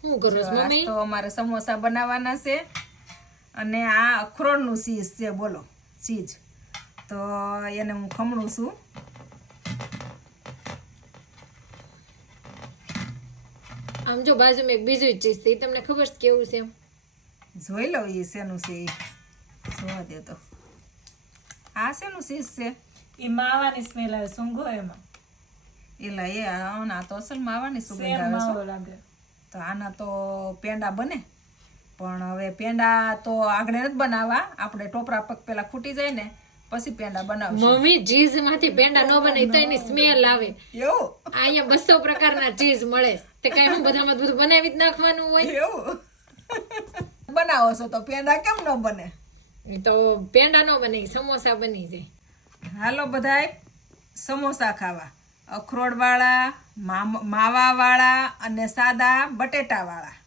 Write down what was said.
શું કરો છો મમ્મી? તો અમારે સમોસા બનાવવાના છે અને આ અખરોટનું ચીઝ છે, બોલો ચીઝ. તો એને હું ખમણું છું. આમ જો બાજુમાં એક બીજું ચીઝ છે, તમને ખબર છે કેવું છે? જોઈ લો એ શેનું છે, જોવા દે તો. આ શેનું ચીઝ છે? એ માવાની સ્મેલ આવે, સૂંઘો એમાં એલા એ આના તો અસલ માવાની સુગંધ સેમ આવે માવો છે. લાગે. તો આના તો પેંડા બને, પણ હવે પેંડા તો આગળ નથી બનાવવા. આપણે ટોપરા પગ પેલા ખૂટી જાય ને પછી પેંડા બનાવશું. મમ્મી ચીઝ માંથી પેંડા ન બને તો એની સ્મેલ આવે. એવું અહીંયા 200 પ્રકારના ચીઝ મળે, તે કઈ હું બધામાં બધું બનાવી જ નાખવાનું હોય? એવું બનાવો છો તો પેંડા કેમ ન બને? એ તો પેંડા ન બને, સમોસા બની જાય. હાલો બધાય સમોસા ખાવા, અખરોટ વાળા, માવા વાળા અને સાદા બટેટા વાળા.